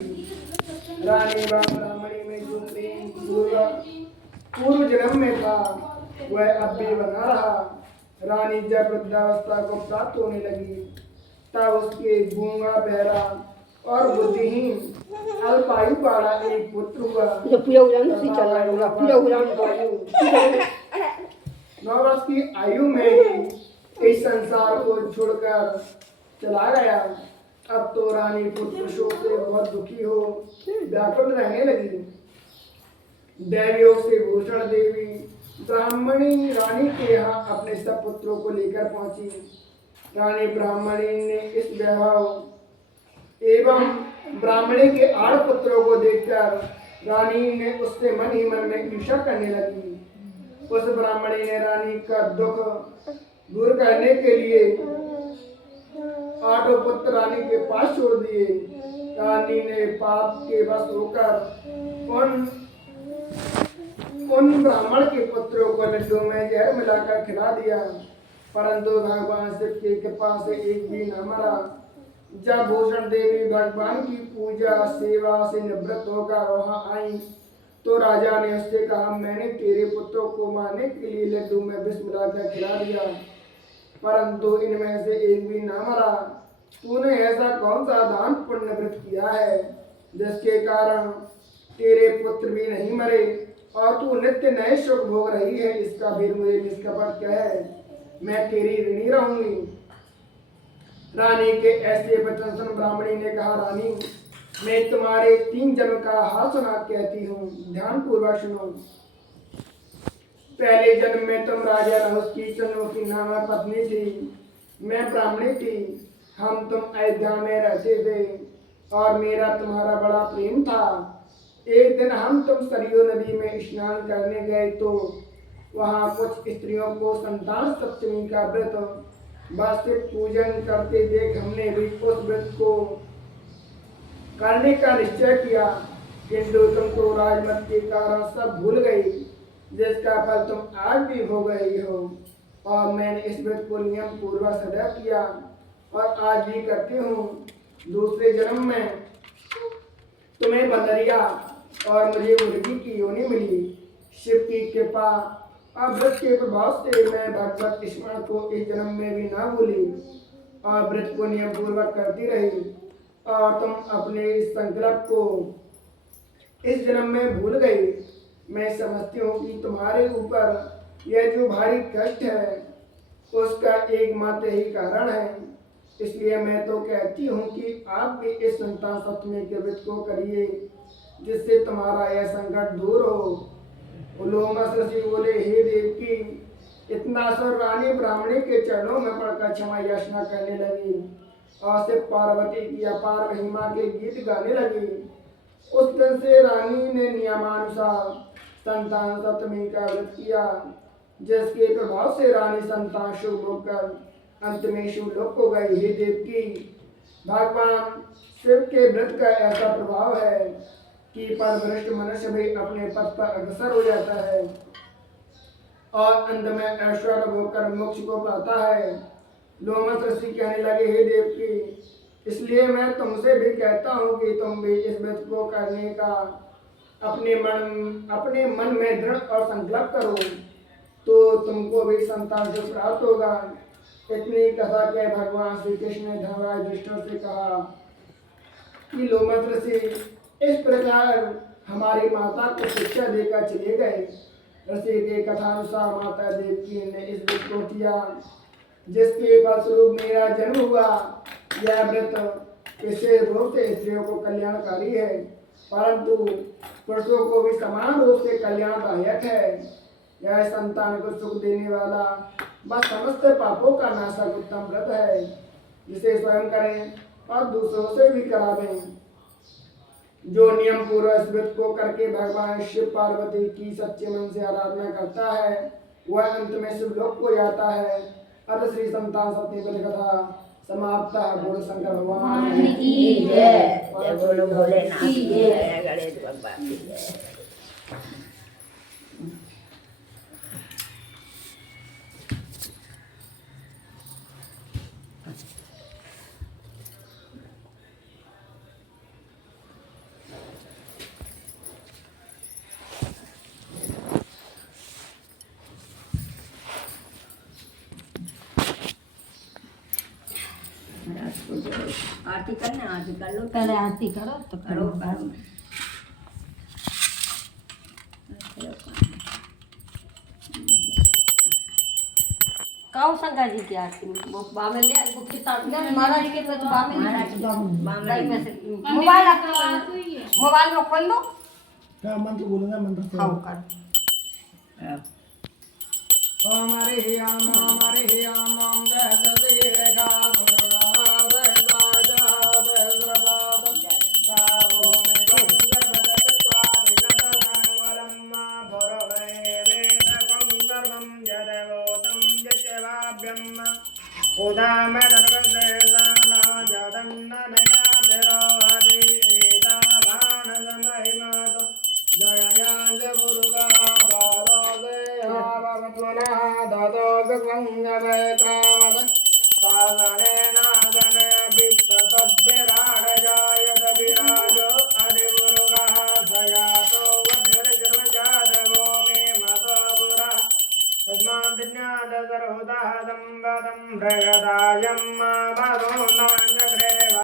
रानी व ब्राह्मणी में जो प्रेम पूर्व जन्म में था वह अब भी बना रहा। रानी जब वृद्धावस्था को प्राप्त होने लगी तब उसके गूंगा बहरा और बुद्धिहीन अल्पायु वाला एक पुत्र हुआ। पूरा 9 वर्ष की आयु में ही इस संसार को छोड़कर चला गया। अब तो रानी पुत्र शोक से बहुत दुखी हो व्याकुल रहने लगी। देवियों से भूषण देवी ब्राह्मणी रानी के यहाँ अपने सब पुत्रों को लेकर पहुंची। रानी ब्राह्मणी ने इस वैभव एवं ब्राह्मणी के 8 पुत्रों को देखकर रानी ने उससे मन ही मन में ईर्ष्या करने लगी। उस ब्राह्मणी ने रानी का दुख दूर करने के लिए 8 पुत्र रानी के पास छोड़ दिए। रानी ने पाप के वश होकर उन ब्राह्मण के पुत्रों को लड्डू में जहर मिलाकर खिला दिया, परंतु भगवान शिव की कृपा से एक भी न मरा। जब भूषण देवी भगवान की पूजा सेवा से निवृत्त होकर वहां आई तो राजा ने उससे कहा, मैंने तेरे पुत्रों को मारने के लिए लड्डू में विष मिलाकर खिला दिया, परंतु इनमें से एक भी न मरा। तूने ऐसा कौन सा दान पुण्य व्रत किया है जिसके कारण तेरे पुत्र भी नहीं मरे और तू नित्य नए सुख भोग रही है? इसका भी मुझे निष्कपट कह, मैं तेरी ऋणी रहूंगी। रानी के ऐसे वचन सुन ब्राह्मणी ने कहा, रानी मैं तुम्हारे 3 जन्म का हाल सुना कहती हूँ, ध्यान पूर्वक सुनो। पहले जन्म में तुम राजा रहुस की चंद्रमुखी नामक पत्नी थी, मैं ब्राह्मणी थी। हम तुम अयोध्या में रहते थे और मेरा तुम्हारा बड़ा प्रेम था। एक दिन हम तुम सरयू नदी में स्नान करने गए तो वहाँ कुछ स्त्रियों को संतान सप्तमी का व्रत वास्तविक पूजन करते देख हमने भी उस व्रत को करने का निश्चय किया, किंतु तुम तो राजमत के कारण सब भूल गई, जिसका फल तुम आज भी भोग रही हो। और मैंने इस व्रत को नियम पूर्वक सदैव किया और आज भी करती हूँ। दूसरे जन्म में तुम्हें बंदरिया और मुझे मुर्गी की योनि मिली। शिव की कृपा और व्रत के प्रभाव से मैं भगवत स्मरण को इस जन्म में भी ना भूली और व्रत को नियम पूर्वक करती रही और तुम अपने इस संकल्प को इस जन्म में भूल गई। मैं समझती हूँ कि तुम्हारे ऊपर यह जो भारी कष्ट है उसका एकमात्र ही कारण है, इसलिए मैं तो कहती हूँ कि आप भी इस संतान सप्तमी के व्रत को करिए जिससे तुम्हारा यह संकट दूर हो। उलोमस ऋषि बोले, हे देवकी, इतना सुन रानी ब्राह्मणी के चरणों में पड़कर क्षमा याचना करने लगी और शिव पार्वती की अपार महिमा के गीत गाने लगी। उस दिन से रानी ने नियमानुसार संतान सप्तमी का व्रत किया, जिसके प्रभाव से रानी संतान शुभ होकर अंत में शिवलोक को गई। हे देवकी, भगवान शिव के व्रत का ऐसा प्रभाव है कि परभ्रष्ट मनुष्य भी अपने पद पर अग्रसर हो जाता है और अंत में ऐश्वर्य होकर मोक्ष को पाता है। लोमस ऋषि कहने लगे, हे देवकी, इसलिए मैं तुमसे भी कहता हूँ कि तुम भी इस व्रत को करने का अपने मन में दृढ़ और संकल्प करो तो तुमको भी संतान से प्राप्त होगा। इतनी कथा के भगवान श्री कृष्ण ने धर्मराज युधिष्ठिर से कहा कि लोमस ऋषि इस प्रकार हमारी माता को शिक्षा देकर चले गए। ऋषि के कथानुसार माता देवकी ने इस व्रत को किया, जिसके फलस्वरूप मेरा जन्म हुआ। यह व्रत विशेष रूप से स्त्रियों को कल्याणकारी है, परंतु पुरुषों को भी समान रूप से कल्याणदायक है। यह संतान को सुख देने वाला बस समस्त पापों का नाशक उत्तम व्रत है, जिसे स्वयं करें और दूसरों से भी करावें। जो नियम पूर्वक इस व्रत को करके भगवान शिव पार्वती की सच्चे मन से आराधना करता है वह अंत में शिवलोक को जाता है। अतः श्री संतान सप्तमी व्रत कथा समाप्त। बोलो शंकर भगवान की जय, बोलो भोलेनाथ की जय, गणेश भगवान की जय। आरती करना, आरती कर लो। पहले आरती करो तो करो करो। करो। कहो शंकर जी की आरती में वो बामे ले वो किताब महाराज के तो बामे महाराज नहीं में से मोबाइल मोबाइल में खोल लो। क्या मंत्र बोलो ना, मंत्र हाँ कर। ओम हरि ओम जय जय गा उदाम दर्वदेशाना जदन्न नयनातिरो हरि एतावान समहिमत जय जय गुरुगा बारोदे हावत्वना ददो गंगवे क्रामद सागने नागने वित्ततब्बिराड जायत विराजो हरि गुरुगा सयातो वज्रजर्वजादवो मे मतो गुरा तस्माद् ज्ञात सर्वदा संवदं भगदायं बाधो नान्य